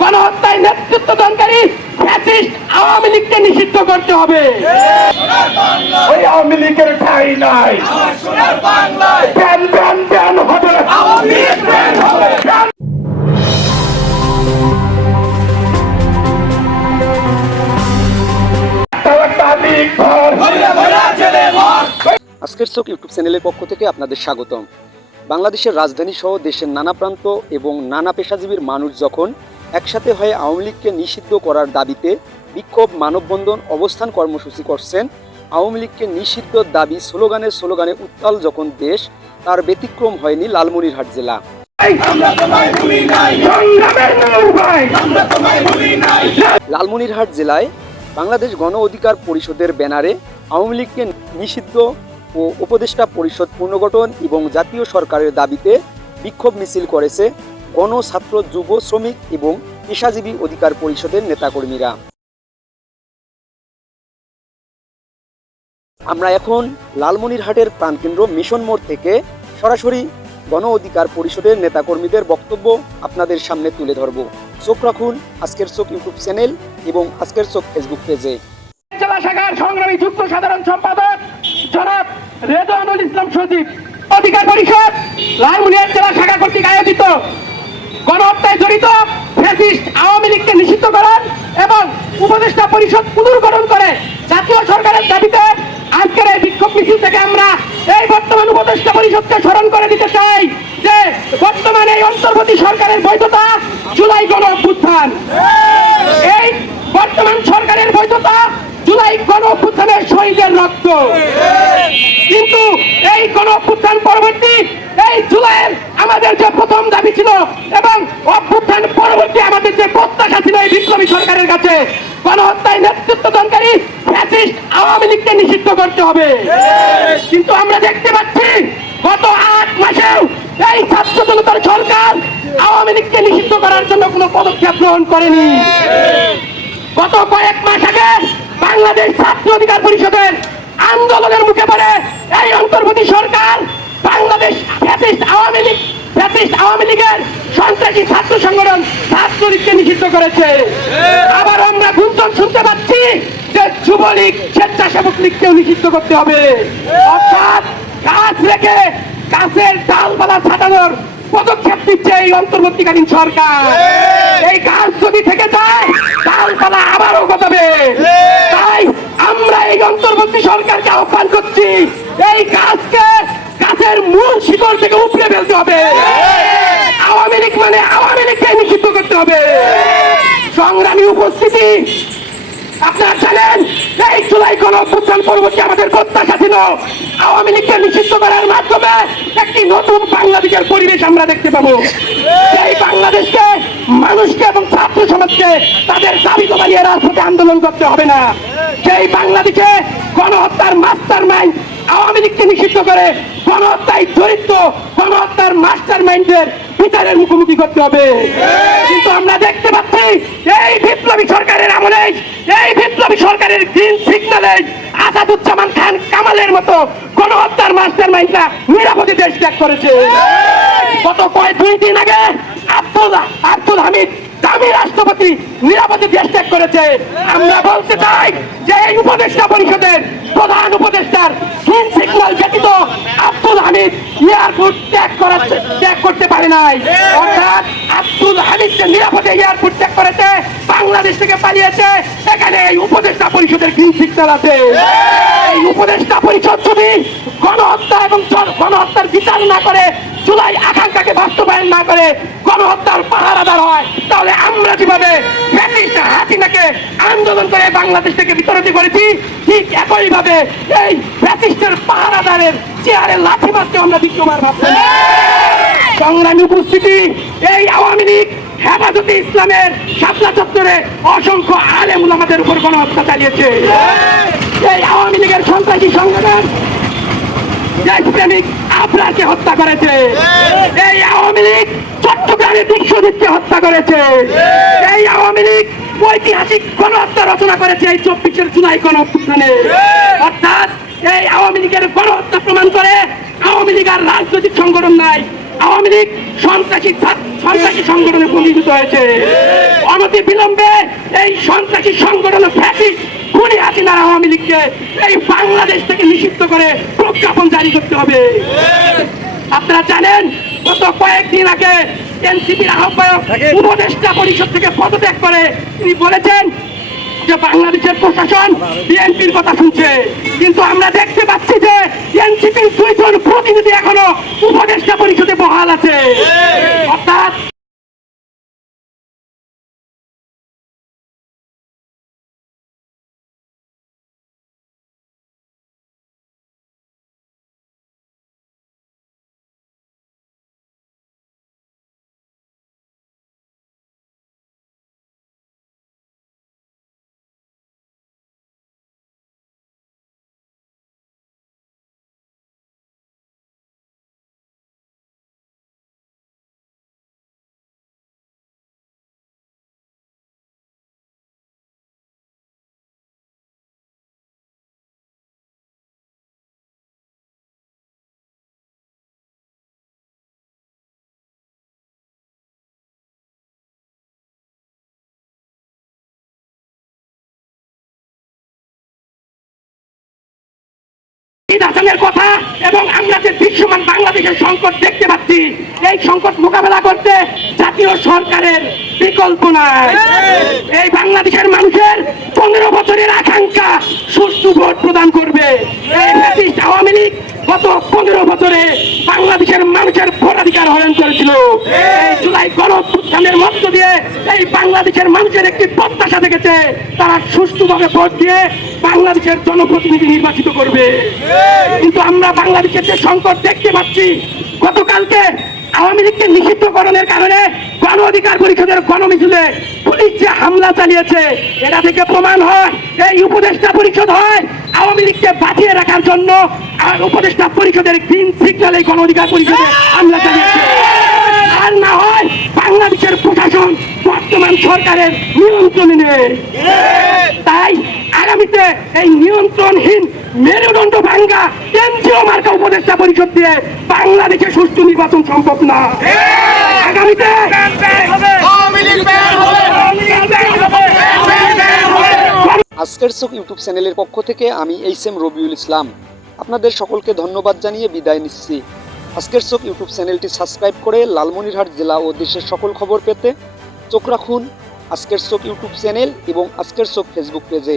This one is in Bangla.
গণহত্যায় নেতৃত্বদানকারী ফ্যাসিস্ট আওয়ামী লীগকে নিষিদ্ধ করতে হবে। ওই আওয়ামী লীগের ঠাঁই নাই, ব্যান ব্যান ব্যান হবে, আওয়ামী লীগ ব্যান হবে। আজকের চোখ ইউটিউব চ্যানেলের পক্ষ থেকে আপনাদের স্বাগতম। বাংলাদেশের রাজধানী সহ দেশের নানা প্রান্ত এবং নানা পেশাজীবীর মানুষ যখন একসাথে হয়ে আওয়ামী লীগকে নিষিদ্ধ করার দাবিতে বিক্ষোভ, মানববন্ধন, অবস্থান কর্মসূচি করছেন, আওয়ামী লীগকে নিষিদ্ধর দাবি স্লোগানে উত্তাল যখন দেশ, তার ব্যতিক্রম হয়নি লালমনিরহাট জেলা। লালমনিরহাট জেলায় বাংলাদেশ গণ অধিকার পরিষদের ব্যানারে আওয়ামী লীগকে নিষিদ্ধ ও উপদেষ্টা পরিষদ পুনর্গঠন এবং জাতীয় সরকারের দাবিতে বিক্ষোভ মিছিল করেছে গণ, ছাত্র, যুব, শ্রমিক এবং পেশাজীবী অধিকার পরিষদের নেতাকর্মীরা। আমরা এখন লালমনিরহাটের প্রাণকেন্দ্র মিশন মোড় থেকে সরাসরি গণ অধিকার পরিষদের নেতাকর্মীদের বক্তব্য আপনাদের সামনে তুলে ধরব। চোখ রাখুন আজকের চোখ ইউটিউব চ্যানেল এবং আজকের চোখ ফেসবুক পেজে। জেলা শাখার সংগ্রামী যুগ্ম সাধারণ সম্পাদক জনাব রেদওয়ানুল ইসলাম সজীব, অধিকার পরিষদ লালমনিরহাট জেলা শাখা কর্তৃক আয়োজিত গণহত্যায় জড়িত ফ্যাসিস্ট আওয়ামী লীগকে নিষিদ্ধ করার এবং উপদেষ্টা পরিষদ পুনর্গঠন করে জাতীয় সরকারের দাবিতে আজকের এই বিক্ষোভ মিছিল থেকে আমরা এই বর্তমান উপদেষ্টা পরিষদকে স্মরণ করে দিতে চাই যে বর্তমানে এই অন্তর্বর্তী সরকারের বৈধতা জুলাই গণ অভ্যুত্থান, এই বর্তমান সরকারের বৈধতা জুলাই গণ অভ্যুত্থানের শহীদের রক্ত। কিন্তু এই গণ অভ্যুত্থান পরবর্তী এই জুলাইয়ের আমাদের যে প্রথম দাবি ছিল এবং অভ্যুত্থান পরবর্তী আমাদের যে প্রত্যাশা ছিল এই বিপ্লবী সরকারের কাছে, গণহত্যায় নেতৃত্বদানকারী ফ্যাসিস্ট আওয়ামী লীগকে নিষিদ্ধ করতে হবে। কিন্তু আমরা দেখতে পাচ্ছি গত 8 মাসেও এই ছাত্র জনতার সরকার আওয়ামী লীগকে নিষিদ্ধ করার জন্য কোনো পদক্ষেপ গ্রহণ করেনি। গত কয়েক মাস আগে বাংলাদেশ ছাত্র অধিকার পরিষদের আন্দোলনের মুখে পড়ে এই অন্তর্বর্তী সরকার বাংলাদেশ ফ্যাসিস্ট আওয়ামী লীগের সন্ত্রাসী ছাত্র সংগঠন ছাত্রলীগকে নিষিদ্ধ করেছে। আবার আমরা গুঞ্জন শুনতে পাচ্ছি যে যুবলীগ, স্বেচ্ছাসেবক লীগকেও নিষিদ্ধ করতে হবে। অর্থাৎ গাছ রেখে গাছের ডালপালা ছাটানোর পদক্ষেপ নিচ্ছে এই অন্তর্বর্তীকালীন সরকার। এই গাছ যদি থেকে যায় ডালপালা আবারও গজাবে। তাই আমরা এই অন্তর্বর্তী সরকারকে আহ্বান করছি, এই গাছের মূল শিকড় থেকে উপড়ে ফেলতে হবে। আওয়ামী লীগ মানে আওয়ামী লীগকে নিষিদ্ধ করতে হবে। সংগ্রামী উপস্থিতি, আপনারা জানেন এই জুলাই গণ অভ্যুত্থান পরবর্তী আমাদের প্রত্যাশা ছিল আওয়ামী লীগকে নিষিদ্ধ করার মাধ্যমে একটি নতুন বাংলাদেশের পরিবেশ আমরা দেখতে পাবো। এই বাংলাদেশকে, মানুষকে এবং ছাত্র সমাজকে তাদের দাবি বানিয়ে রাজপথে আন্দোলন করতে হবে না। সেই বাংলাদেশে গণহত্যার মাস্টার মাইন্ড আওয়ামী লীগকে নিষিদ্ধ করে গণহত্যায় জড়িত গণহত্যার মাস্টার মাইন্ডের বিচারের মুখোমুখি করতে হবে। কিন্তু আমরা দেখতে পাচ্ছি এই বিপ্লবী সরকারের আমলে, এই বিপ্লবী সরকারের গ্রিন সিগন্যালে আসাদুজ্জামান খান কামালের মতো গণহত্যার মাস্টার মাইন্ডরা নিরাপদে দেশ ত্যাগ করেছে। গত 2 দিন আগে আব্দুল হামিদ দামি রাষ্ট্রপতি নিরাপদে দেশ ত্যাগ করেছে। আমরা বলতে চাই যে এই উপদেষ্টা পরিষদের প্রধান উপদেষ্টার গ্রিন সিগন্যাল ব্যতীত আব্দুল হামিদ এয়ারপোর্ট ত্যাগ করতে পারে নাই। অর্থাৎ আব্দুল হামিদ যে নিরাপদে এয়ারপোর্ট ত্যাগ করেছে, বাংলাদেশ থেকে পালিয়েছে, এখানে এই উপদেষ্টা পরিষদের গ্রিন সিগন্যাল আছে। এই উপদেষ্টা পরিষদ যদি গণহত্যা এবং গণহত্যার বিচার না করে, জুলাই আকাঙ্ক্ষাকে বাস্তবায়ন না করে গণহত্যার পাহারাদার হয়, তাহলে আমরা যেভাবে ফ্যাসিস্ট হাসিনাকে আন্দোলন করে বাংলাদেশ থেকে বিতাড়িত করেছি, ঠিক একই ভাবে এই ফ্যাসিস্টের পাহারাদারের চেয়ারে লাথি মারতে আমরা দ্বিতীয়বার ভাবছি। সংগ্রামী উপস্থিতি, এই আওয়ামী লীগ হেফাজতে ইসলামের শাপলা চত্বরে অসংখ্য আলেম উলামাদের উপর গণহত্যা চালিয়েছে। এই আওয়ামী লীগের সন্ত্রাসী সংগঠন দেশপ্রেমিক আবরারকে হত্যা করেছে। এই আওয়ামী লীগ চট্টগ্রামে বিশ্বজিৎকে হত্যা করেছে। এই আওয়ামী লীগ ঐতিহাসিক গণহত্যা রচনা করেছে এই 24 জুলাই গণ অভ্যুত্থানে। অর্থাৎ এই আওয়ামী লীগের গণহত্যা প্রমাণ করে আওয়ামী লীগ আর রাজনৈতিক সংগঠন নাই, আওয়ামী লীগ সন্ত্রাসী সংগঠনে পরিণত হয়েছে। অনতি বিলম্বে এই সন্ত্রাসী সংগঠন ফ্যাসিস্ট খুনি হাসিনার আওয়ামী লীগকে এই বাংলাদেশ থেকে নিষিদ্ধ করে প্রজ্ঞাপন জারি করতে হবে। আপনারা জানেন গত কয়েকদিন আগে এনসিপির আহ্বায়ক উপদেষ্টা পরিষদ থেকে পদত্যাগ করে তিনি বলেছেন যে বাংলাদেশের প্রশাসন বিএনপির কথা শুনছে, কিন্তু আমরা দেখতে পাচ্ছি যে এনসিপির 2 জন প্রতিনিধি এখনো উপদেষ্টা পরিষদে বহাল আছে। অর্থাৎ হাসানের কথা এবং আমরা যে দৃশ্যমান বাংলাদেশের সংকট দেখতে পাচ্ছি, এই সংকট মোকাবেলা করতে জাতীয় সরকারের বিকল্প নাই। এই বাংলাদেশের মানুষের 15 বছরের আকাঙ্ক্ষা সুষ্ঠু ভোট প্রদান করবে। এই ফ্যাসিস্ট আওয়ামী লীগ গত 15 বছরে বাংলাদেশের মানুষের ভোটাধিকার হরণ করেছিল। এই জুলাই গণঅভ্যুত্থানের মধ্য দিয়ে এই বাংলাদেশের মানুষের একটি প্রত্যাশা দেখেছে, তারা সুষ্ঠুভাবে ভোট দিয়ে বাংলাদেশের জনপ্রতিনিধি নির্বাচিত করবে। কিন্তু আমরা বাংলাদেশের যে সংকট দেখতে পাচ্ছি, গতকালকে আওয়ামী লীগকে নিষিদ্ধকরণের কারণে গণ অধিকার পরিষদের গণমিছিলে পুলিশ যে হামলা চালিয়েছে, এটা থেকে প্রমাণ হয় এই উপদেষ্টা পরিষদ হয় আওয়ামী লীগকে বাঁচিয়ে রাখার জন্য উপদেষ্টা পরিষদের গ্রিন সিগন্যাল এই গণ অধিকার পরিষদে হামলা চালিয়েছে। আর না হয় বাংলাদেশের প্রশাসন বর্তমান সরকারের নিয়ন্ত্রণে নেই। তাই আগামীতে এই নিয়ন্ত্রণহীন মেরুদণ্ড ভাঙ্গা কেন্দ্রীয় মার্কা উপদেষ্টা পরিষদ দিয়ে বাংলাদেশে সুষ্ঠু নির্বাচন সম্ভব না। আগামীতে আজকের চোখ ইউটিউব চ্যানেলের পক্ষ থেকে আমি এইচ.এম. রবিউল ইসলাম আপনাদের সকলকে ধন্যবাদ জানিয়ে বিদায় নিচ্ছি। আজকের চোখ ইউটিউব চ্যানেলটি সাবস্ক্রাইব করে লালমনিরহাট জেলা ও দেশের সকল খবর পেতে চোখ রাখুন আজকের চোখ ইউটিউব চ্যানেল এবং আজকের চোখ ফেসবুক পেজে।